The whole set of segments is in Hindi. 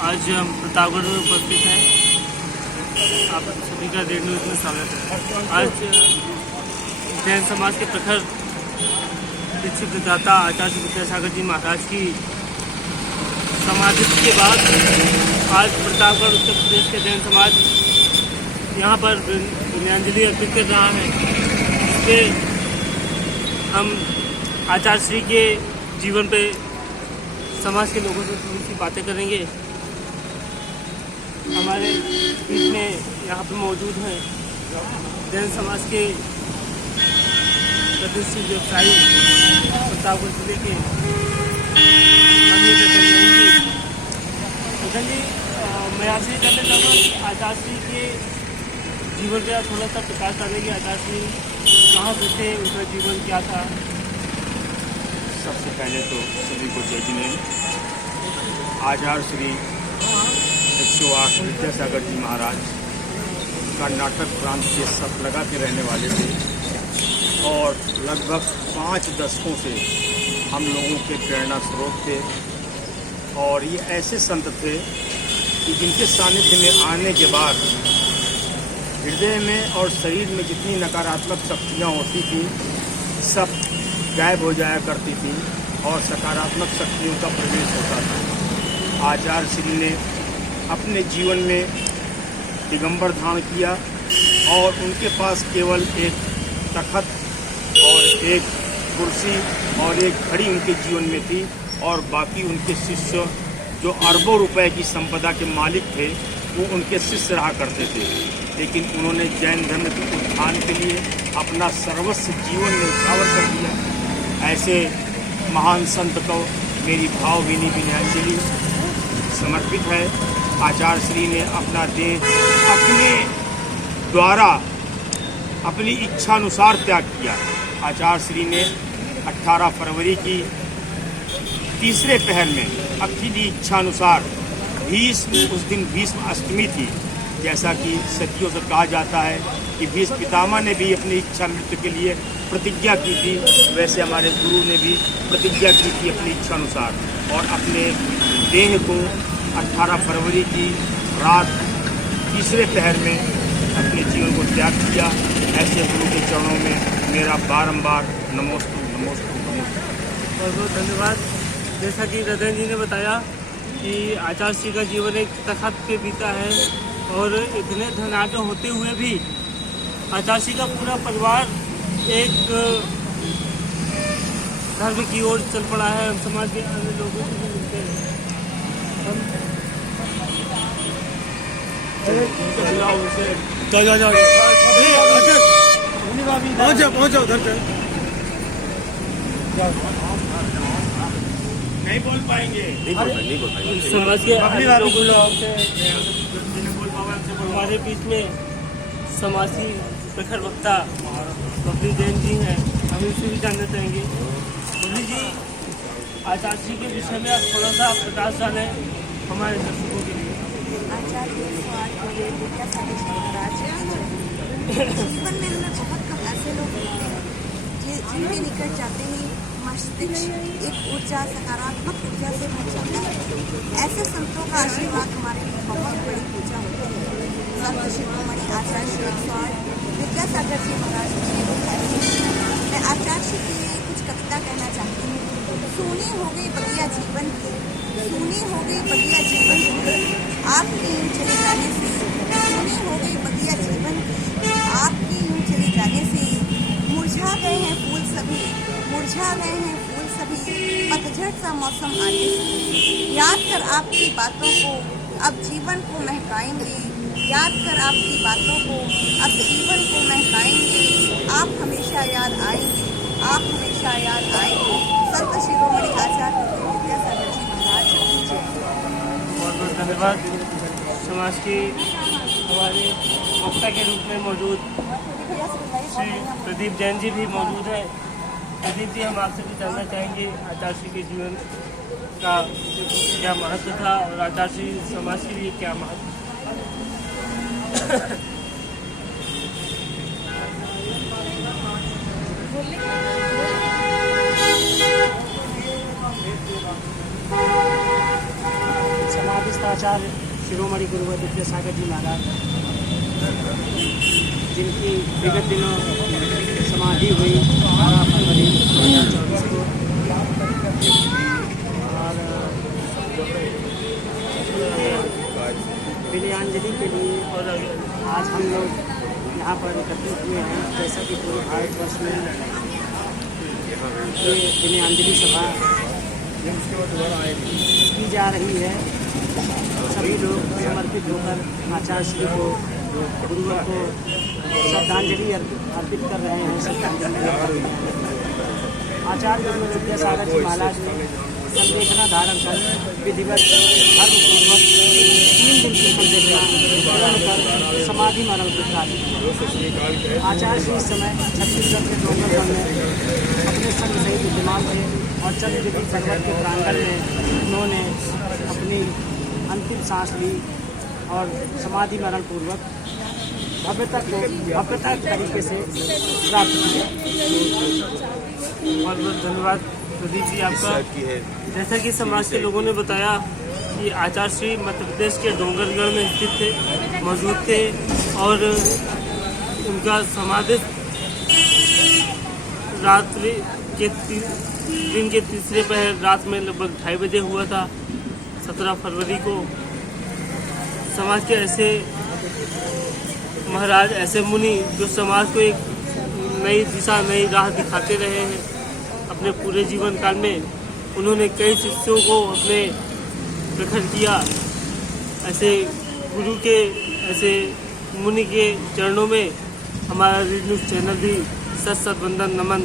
आज हम प्रतापगढ़ में उपस्थित हैं। आप सभी का रेड न्यूज़ में स्वागत है। आज जैन समाज के प्रखर दीक्षित दाता आचार्य विद्यासागर जी महाराज की समाधि के बाद आज प्रतापगढ़ उत्तर प्रदेश के जैन समाज यहाँ पर पुण्यांजलि अर्पित कर रहा है। इससे हम आचार्य श्री के जीवन पे समाज के लोगों से थोड़ी सी बातें करेंगे। हमारे बीच में यहाँ पर मौजूद हैं जैन समाज के प्रतिष्ठित व्यवसायी प्रतापगढ़ जिले के जी। मैं आपसे ये जानना चाहूँगा कि आचार्य श्री के जीवन पर थोड़ा सा प्रकाश डालेंगे। आचार्य श्री कहाँ से थे, उनका जीवन क्या था? सबसे पहले तो सभी को जय जिनेन्द्र। आचार्य श्री 108 विद्यासागर जी महाराज कर्नाटक प्रांत के सतलगा के रहने वाले थे और लगभग 5 दशकों से हम लोगों के प्रेरणा स्रोत थे। और ये ऐसे संत थे कि जिनके सानिध्य में आने के बाद हृदय में और शरीर में जितनी नकारात्मक शक्तियाँ होती थी सब गायब हो जाया करती थी और सकारात्मक शक्तियों का प्रवेश होता था। आचार्य श्री ने अपने जीवन में दिगंबर धारण किया और उनके पास केवल एक तखत और एक कुर्सी और एक घड़ी उनके जीवन में थी और बाकी उनके शिष्य जो अरबों रुपए की संपदा के मालिक थे वो उनके शिष्य रहा करते थे। लेकिन उन्होंने जैन धर्म के उत्थान के लिए अपना सर्वस्व जीवन न्यौछावर कर दिया। ऐसे महान संत को मेरी भावभीनी विनयाञ्जलि समर्पित है। आचार्य श्री ने अपना देह अपने द्वारा अपनी इच्छानुसार त्याग किया। आचार्य श्री ने 18 फरवरी की तीसरे पहर में अपनी इच्छानुसार भीष्म, उस दिन भीष्म अष्टमी थी, जैसा कि सदियों से कहा जाता है कि भीष्म पितामह ने भी अपनी इच्छा मृत्यु के लिए प्रतिज्ञा की थी, वैसे हमारे गुरु ने भी प्रतिज्ञा की थी अपनी इच्छा अनुसार और अपने देह को 18 फरवरी की रात तीसरे पहर में अपने जीवन को त्याग किया। ऐसे गुरु के चरणों में मेरा बारंबार नमोस्तु नमोस्तु नमोस्तु। बहुत बहुत धन्यवाद। जैसा कि रतन जी ने बताया कि आचार्य श्री का जीवन एक तखत पे बीता है और इतने धनाढ्य होते हुए भी आचार्य श्री का पूरा परिवार एक धर्म की ओर चल पड़ा है। हम समाज के अन्य लोगों से भी मिलते हैं। पहुंचो उधर पे नहीं बोल पाएंगे, समाज के हमारे बीच में समाजी प्रखर वक्ता बबली जैन जी हैं। हम इनसे भी जानना चाहेंगे। बबली जी, आचार्य जी के विषय में आप थोड़ा सा प्रकाश डालें हमारे दर्शकों के लिए। आचार्य विद्यासागर जी महाराज जीवन में हमें बहुत कम ऐसे लोग मिलते हैं जिनके निकट जाते ही मस्तिष्क एक ऊर्जा, सकारात्मक ऊर्जा से भर जाता है। ऐसे संतों का आशीर्वाद हमारे लिए बहुत बड़ी पूजा होती है। संत शिरोमणि आचार्य श्री 108 विद्यासागर जी महाराज मैं आचार्य श्री के लिए कुछ कविता कहना चाहती हूँ। सूनी हो गई बगिया जीवन की, सूनी हो गई बगिया जीवन की, आपके यूं चले जाने से, सूनी हो गई बगिया जीवन की, आपके यूं चले जाने से, मुरझा गए हैं फूल सभी, मुरझा गए हैं फूल सभी, पतझड़ सा मौसम आने से। याद कर आपकी बातों को अब जीवन को महकाएंगे, याद कर आपकी बातों को अब जीवन को महकाएंगे। आप हमेशा याद आएंगे, आप हमेशा याद आएंगे। संत शिरोमणि आचार्य विद्यासागर जी महाराज की जय। बहुत बहुत धन्यवाद। समाज के हमारे वक्ता के रूप में मौजूद श्री प्रदीप जैन जी भी मौजूद हैं। प्रदीप जी, हम आपसे भी जानना चाहेंगे आचार्य श्री के जीवन का क्या महत्व था और आचार्य श्री समाज के लिए क्या महत्व। समाधि वशिष्ठाचार्य शिरोमणि गुरुवर विद्यासागर जी महाराज, जिनकी विगत दिनों समाधि हुई 18 फरवरी 2024 को, और विनयाञ्जलि के लिए और आज हम लोग यहाँ पर एकत्रित हुए हैं। जैसा कि पूरे भारतवर्ष में ये विनयाञ्जलि सभा की जा रही है। सभी लोग समर्पित होकर आचार्य श्री को, गुरुवर को श्रद्धांजलि अर्पित कर रहे हैं। श्रद्धांजलि आचार्य गुरुवर विद्यासागर जी महाराज ने संदेशना धारण कर विधिवत धर्मपूर्वक 3 दिन की संदेशना ग्रहण कर समाधि मरण को प्राप्त किया। आचार्य श्री इस समय छत्तीसगढ़ के डोंगरगढ़ में अपने संग सहित विद्यमान थे और चंद्रगिरी पर्वत के प्रांगण में उन्होंने अपनी अंतिम सांस ली और समाधि मरण पूर्वक भव्यता तरीके से प्राप्त किया। बहुत बहुत धन्यवाद प्रदीप जी आपका। जैसा कि समाज के लोगों ने बताया कि आचार्य श्री मध्य प्रदेश के डोंगरगढ़ में स्थित थे, मौजूद थे, और उनका समाधि रात्रि के दिन के तीसरे पहर रात में लगभग 2:30 बजे हुआ था 17 फरवरी को। समाज के ऐसे महाराज, ऐसे मुनि जो समाज को एक नई दिशा, नई राह दिखाते रहे हैं अपने पूरे जीवन काल में। उन्होंने कई शिष्यों को अपने प्रखर किया। ऐसे गुरु के, ऐसे मुनि के चरणों में हमारा रीड न्यूज़ चैनल भी सत वंदन, नमन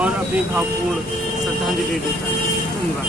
और अपनी भावपूर्ण श्रद्धांजलि देता है। धन्यवाद।